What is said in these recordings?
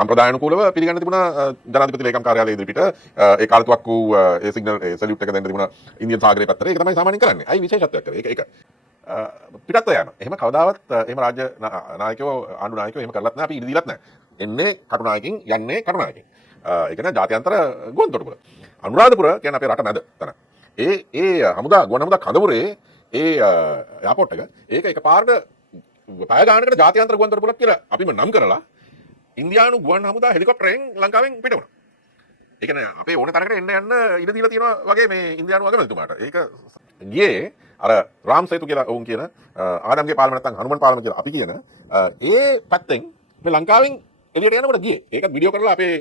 සම්ප්‍රදායනුකූලව පිළිගන්න තිබුණා ජනාධිපති ලේකම් කාර්යාලය ඉදිරිපිට ඒ කාලතුවක් වූ ඒ සිග්නල් ඒ සැලියුට් එක දෙන්න තිබුණා ඉන්දියන් සාගරය පැත්තට. ඒක තමයි සාමාන්‍යයෙන් කරන්නේ. අයි විශේෂත්වයක් කරේ. ඒක පිටත්ව යනවා. එහෙම කවදාවත් එහෙම රාජ්‍ය නායකයෝ ආණ්ඩු නායකයෝ එහෙම කරලත් නැහැ. අපි ඉඩ දීලත් නැහැ. එන්නේ කටුනායකින් යන්නේ කටුනායකින්. ඒ කියන්නේ ජාත්‍යන්තර ගුවන් තොටුපළ. අනුරාධපුර කියන්නේ අපේ රට මැද තැන. ඒ හමුදා ගුවන් හමුදා කඳවුරේ ඒ එයාපෝට් එක ඒක එකපාරට පැය ගානකට ජාත්‍යන්තර ගුවන් තොටුපළක් කියලා අපිම නම් කරලා ඉන්දියානු ගුවන් හමුදා හෙලිකොප්ටරයෙන් ලංකාවෙන් පිට වුණා. ඒ කියන්නේ අපේ ඕන තරකට එන්න යන්න ඉඩ දීලා තියෙනවා වගේ මේ ඉන්දියානු අගමැතිතුමාට. ඒක ගියේ අර රාම් සේතු කියලා වුන් කියන ආදම්ගේ පාලම නැත්නම් හනුමන් පාලම කියලා අපි කියන ඒ පැත්තෙන් මේ ලංකාවෙන් එළියට යනකොට ගියේ. ඒක වීඩියෝ කරලා අපේ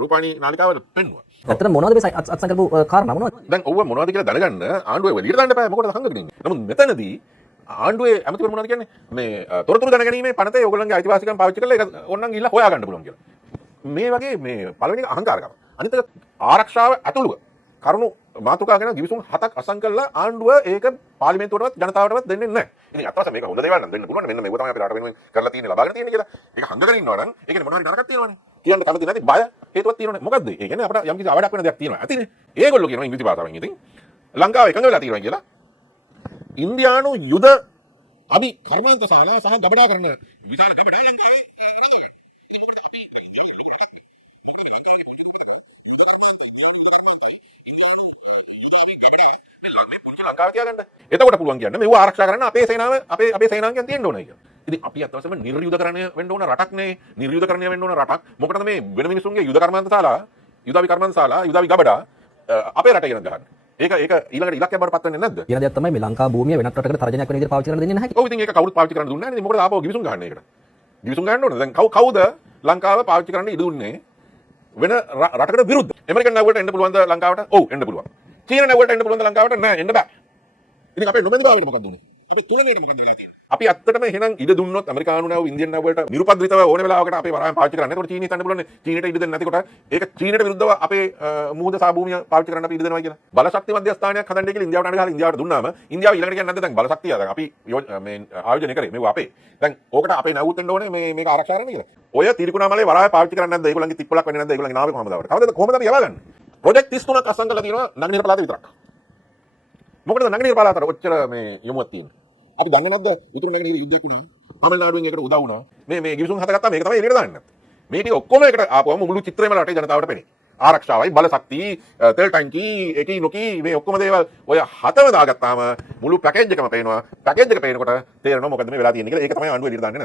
රූපාණී නාලිකාවට පෙන්නුවා. ඇත්තට මොනවද මේ අත්සන් කරපු කාරණා මොනවද? දැන් ඔව්ව මොනවද කියලා දැනගන්න ආණ්ඩුවේ එළියට දාන්න එපා. මොකටද හංගගෙන ඉන්නේ? නමුත් මෙතනදී ආණ්ඩුවේ ඇමතිවරු මොනවද කියන්නේ? මේ තොරතුරු දැනගැනීමේ පනතේ ඔයගොල්ලන්ගේ අයිතිවාසිකම් පාවිච්චි කරලා ඒක ඕනනම් ගිහිල්ලා හොයා ගන්න පුළුවන් කියලා. මේ වගේ මේ පළවෙනි එක අහංකාරකම. අනිත් එක ආරක්ෂාව ඇතුළුව කරුණු මාතෘකා ගැන ගිවිසුම් 7ක් අසං කළා ආණ්ඩුව ඒක පාර්ලිමේන්තුවටවත් ජනතාවටවත් දෙන්නේ නැහැ. ඉතින් අත්වශයෙන් මේක හොඳ දේවල් නම් දෙන්න පුළුවන්. මෙන්න මේක තමයි අපි රට වෙනුවෙන් කරලා තියෙන්නේ ලබාගෙන තියෙන්නේ කියලා. ඒක හංගගෙන ඉන්නවා නම් ඒ කියන්නේ මොනවා හරි නරකක් තියෙනවනේ. කියන්න කැමති නැති බය හේතුවක් තියෙනවනේ. මොකද්ද? ඒ කියන්නේ අපිට යම් කිසි අවඩක් වෙන දෙයක් තියෙනවා. ඇතිනේ. ඒගොල්ලෝ කියනවා ඉංග්‍රීසි භාෂාවෙන් ඉතින් ලංකාව එකඟ වෙලා තියෙනවා කියලා. ඉන්දියානු යුද අභි කර්මාන්ත ශාලා සහ ගබඩා කරන විශාල ගබඩා ලංකාව තියාගන්න. එතකොට පුළුවන් කියන්නේ මේව ආරක්ෂා කරන්න අපේ සේනාව අපේ සේනාංගයන් තියෙන්න ඕනයි කියලා. ඉතින් අපි අත්වසම නිර්යුධකරණය වෙන්න ඕන රටක් නේ. නිර්යුධකරණය වෙන්න ඕන රටක්. මොකටද මේ වෙන මිනිසුන්ගේ යුද කර්මාන්ත ශාලා, යුදාවි කර්මාන්ත ශාලා, යුදාවි ගබඩා අපේ රටේ ගෙන ගහන්නේ. ඒක ඊළඟට ඉලක්කයක් බවට පත් වෙන්නේ නැද්ද? කියන දෙයක් තමයි මේ ලංකා භූමිය වෙනත් රටකට තර්ජනයක් වෙන විදිහට පාවිච්චි කරන්න දෙන්නේ නැහැ. ඔව් ඉතින් ඒක කවුරුත් පාවිච්චි කරන්න දුන්නේ නැහැ නේ. මොකද ආපහු ගිවිසුම් ගන්න ඒකට. ගිවිසුම් ගන්න ඕනේ. දැන් කවුද ලංකාව පාවිච්චි කරන්න ඉඩ දුන්නේ වෙන රටකට විරුද්ධ? ඇමරිකන් නැවුවට එන්න පුළුවන්ද ලංකාවට? ඔව් එන්න පුළුවන්. චීන නැවුවට එන්න පුළුවන්ද ලංකාවට? නෑ එන්න බෑ. ඉතින් අපේ නොමැති භාවයට මොකක්ද උනේ? අපි තුලඟේට මොකක්ද වෙලා තියෙන්නේ? අපි ඇත්තටම එහෙනම් ඉඩ දුන්නොත් ඇමරිකානු නැව ඉන්දියන් නැවුවට නිරුපද්‍රිතව ඕන වෙලාවකට අපේ වරායන් පාවිච්චි කරන්න. ඒකට චීනීය තන්න පුළුවන්. චීනට ඉඩ දෙන්නේ නැතිකොට ඒක චීනට විරුද්ධව අපේ මුහුද සහ භූමිය පාවිච්චි කරන්න අපි ඉඩ දෙනවා කියලා. බලශක්ති මධ්‍යස්ථානයක් හදන්න කියලා ඉන්දියාවට අඬ ගහලා ඉන්දියාවට දුන්නාම ඉන්දියාව ඊළඟට කියන්නේ නැද්ද දැන් බලශක්තිය දැන් අපි මේ ආයෝජනය කරේ මේව අපේ. දැන් ඕකට අපේ නැවුත් වෙන්න ඕනේ මේක ආරක්ෂා කරන්න කියලා. ඔය තිරිකුණාමලේ වරාය පාවිච්චි කරන්නේ නැද්ද? ඒගොල්ලන්ගේ තිප්පලක් වෙන්නේ නැද්ද? ඒගොල්ලන්ගේ නාමේ කොහමද? කොහොමද අපි යවගන්නේ? ප්‍රොජෙක්ට් 33ක් අසං කරලා තියෙනවා නගරීය පළාත විතරක්. මොකටද නගරීය පළාතට ඔච්චර මේ යොමුවක් තියෙන්නේ? අපි දන්නේ නැද්ද උතුරු නැගෙනහිර යුද්ධයක් වුණා තමිල්නාඩුවෙන් ඒකට උදව් වුණා මේ ගිවිසුම් හදගත්තා මේක තමයි එළියට දාන්නේ මේ ටික ඔක්කොම එකට ආපුවම මුළු චිත්‍රයම රටේ ජනතාවට පෙනේ ආරක්ෂාවයි බල ශක්තිය තෙල් ටැංකි එකී නොකී මේ ඔක්කොම දේවල් ඔය හතම දාගත්තාම මුළු පැකේජ් එකම පේනවා පැකේජ් එක පේනකොට තේරෙනවා මොකද්ද මේ වෙලා තියෙන්නේ කියලා ඒක තමයි ආණ්ඩුව එළියට දාන්නේ